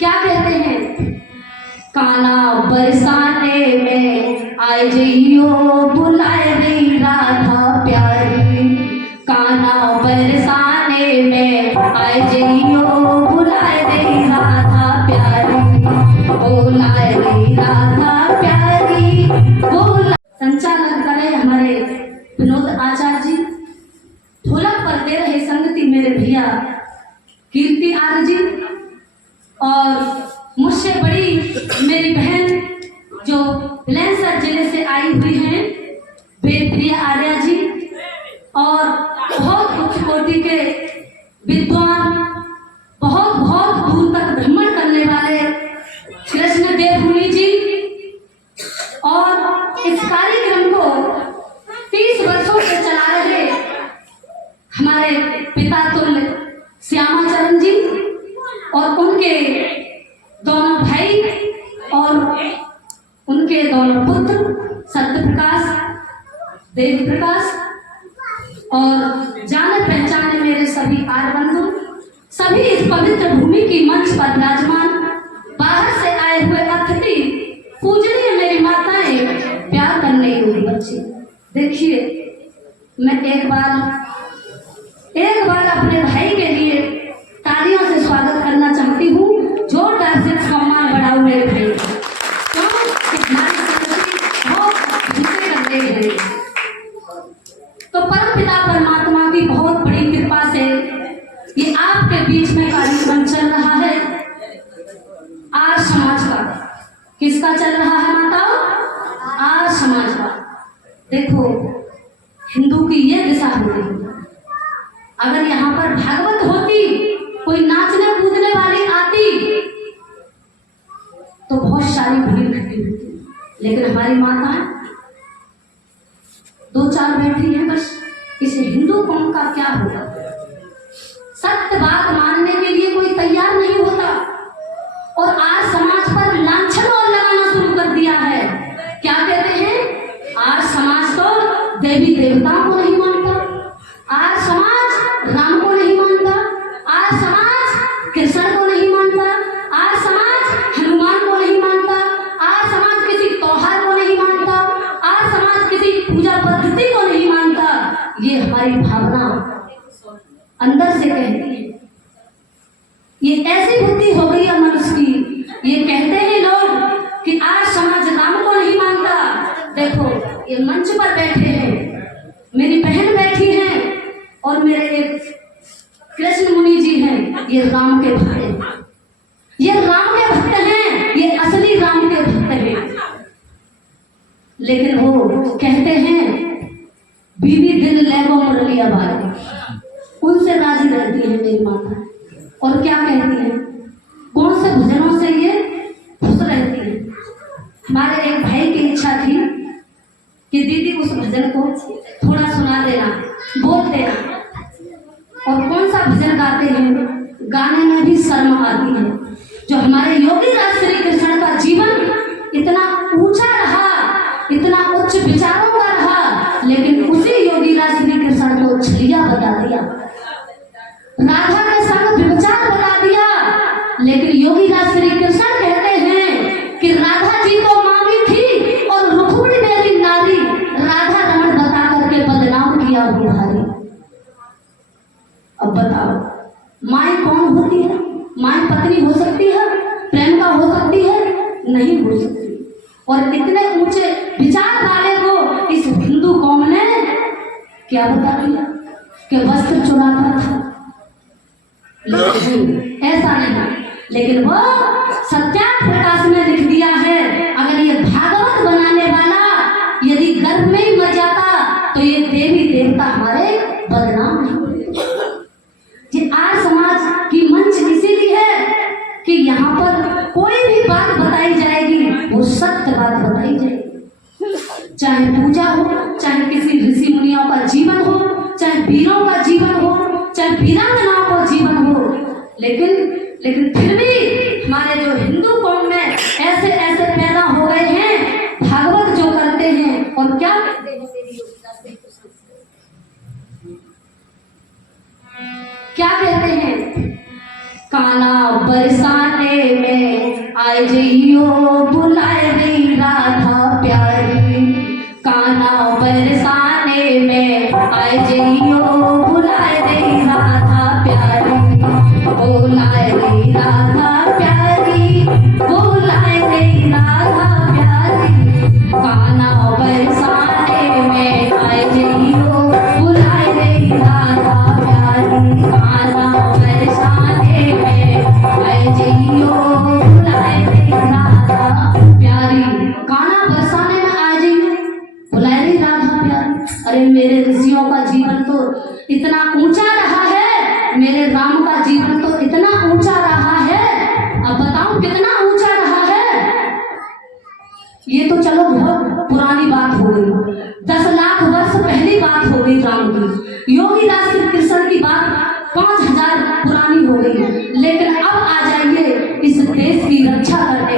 क्या कहते हैं, काना बरसाने में आए जइयो बुलाए रे राधा प्यारी, काना बरसाने में आए जइयो बुलाए रे राधा प्यारी, बुलाए रे राधा प्यारी बोला। संचालन करे हमारे विनोद आचार्य जी, ढोलक पर दे रहे संगति मेरे भैया कीर्ति आर्य जी, और मुझसे बड़ी मेरी बहन जो बुलंदशहर जिले से आई हुई हैं प्रिया आर्या जी, और बहुत उच्च कोटि के विद्वान, बहुत बहुत दूर तक भ्रमण करने वाले कृष्ण देव मुनि जी, और इस कार्यक्रम को 30 वर्षों से चला रहे हमारे पिता तुल्य श्यामाचरण जी, और उनके दोनों भाई और उनके दोनों पुत्र सत्य प्रकाश, देव प्रकाश, और जाने पहचाने मेरे सभी आर्य बंधु, सभी इस पवित्र भूमि की मंच पर विराजमान, बाहर से आए हुए अतिथि, पूजनीय मेरी माताएं, प्यार करने योग्य बच्चे। देखिए, मैं एक बार अपने भाई के लिए तालियों से स्वागत करना चाहती हूँ। जोरदार से सम्मान बढ़ाओ मेरे भाई, तो परमपिता परमात्मा की बहुत बड़ी कृपा से ये आपके बीच में कार्यक्रम चल रहा है आर्य समाज का। किसका चल रहा है माताओ? आर्य समाज का। देखो, हिंदू की ये दिशा होती है, अगर यहाँ पर भागवत होती, कोई नाचने कूदने वाली आती, तो बहुत सारी भीड़ इकट्ठी होती, लेकिन हमारी माता 2-4 बैठी है बस। इस हिंदू कौम का क्या होगा? सत्य बात मानने के लिए कोई तैयार नहीं होता, और आज समाज पर लांछन और लगाना शुरू कर दिया है। क्या कहते हैं? आज समाज तो देवी देवताओं को नहीं मानता, आज समाज राम को नहीं मानता, आज समाज कृष्ण को नहीं मानता, आज समाज हनुमान को नहीं मानता, आज समाज किसी त्योहार को नहीं मानता, आज समाज किसी पूजा पद्धति को नहीं मानता। ये हमारी भावना अंदर से कहती है, ये ऐसी बुद्धि हो गई है मनुष्य की। ये कहते हैं लोग कि आज समाज राम को नहीं मानता। देखो, ये मंच पर बैठे हैं, मेरी बहन बैठी है, और मेरे एक कृष्ण मुनि जी हैं, ये राम के भक्त हैं, ये राम के भक्त हैं, ये असली राम के भक्त हैं। लेकिन वो कहते हैं बीवी दिल लेगो मुरलिया बाई, उनसे राजी रहती है मेरी माता। और क्या कहती है? कौन से भजनों से ये खुश रहती है। हमारे एक भाई की इच्छा थी कि दीदी उस भजन को थोड़ा सुना देना, बोल देना। और कौन सा भजन गाते हैं? गाने में भी शर्म आती है। जो हमारे योगी राज श्री कृष्ण का जीवन इतना ऊंचा रहा, इतना उच्च विचारों का रहा, लेकिन उसी योगी राज श्री कृष्ण को छलिया बता दिया, राधा के संग विचार बता दिया। लेकिन योगी राज श्री कृष्ण कहते हैं कि राधा जी तो मामी थी, और रुक्मिणी मेरी नारी, राधा रमण बता करके बदनाम किया बुढ़ारी। अब बताओ, माँ कौन होती है? माँ पत्नी हो सकती है, प्रेम का हो सकती है? नहीं हो सकती। और इतने ऊंचे विचार वाले को इस हिंदू कौम ने क्या बता दिया कि वस्त्र चुराता था। लेकिन ऐसा नहीं, लेकिन वो सत्यार्थ प्रकाश में लिख दिया है, अगर ये भागवत बनाने वाला यदि गर्भ में ही मर जाता तो ये देवी देवता हमारे बदनाम नहीं होते। ये आज समाज की मंच इसीलिए है कि यहाँ पर कोई भी बात बताई जाएगी, वो सत्य बात बताई जाएगी। चाहे पूजा हो, चाहे किसी ऋषि मुनियों का जीवन हो, चाहे वीरों का जीवन हो, चाहे वीरांगनाओं का जीवन हो, लेकिन फिर भी हमारे जो हिंदू कौम में ऐसे ऐसे पैदा हो गए हैं, भागवत जो करते हैं। और क्या कहते हैं? क्या कहते हैं? काना बरसाने में आए जइयो बुलाए रे राधा प्यारी। काना बरसाने में आए जइयो बुलाए रे राधा प्यारी। बुलाए रे राधा प्यारी, बुलाए रे राधा प्यारी। काना बरसाने में आए जइयो बुलाए रे राधा प्यारी। काना बरसाने में आए जइयो बुलाए रे राधा प्यारी। काना बरसाने में आए जइयो बुलाए रे राधा प्यारी। अरे मेरे ऋषियों का जीवन तो इतना ऊंचा रहा है, मेरे राम का जीवन तो इतना ऊंचा रहा है। अब बताओ कितना ऊंचा रहा है। ये तो चलो बहुत पुरानी बात हो गई, 10 लाख वर्ष पहली बात हो गई राम की। योगीदास कृष्ण की बात 5000 पुरानी हो गई। लेकिन अब आ जाइए इस देश की रक्षा करने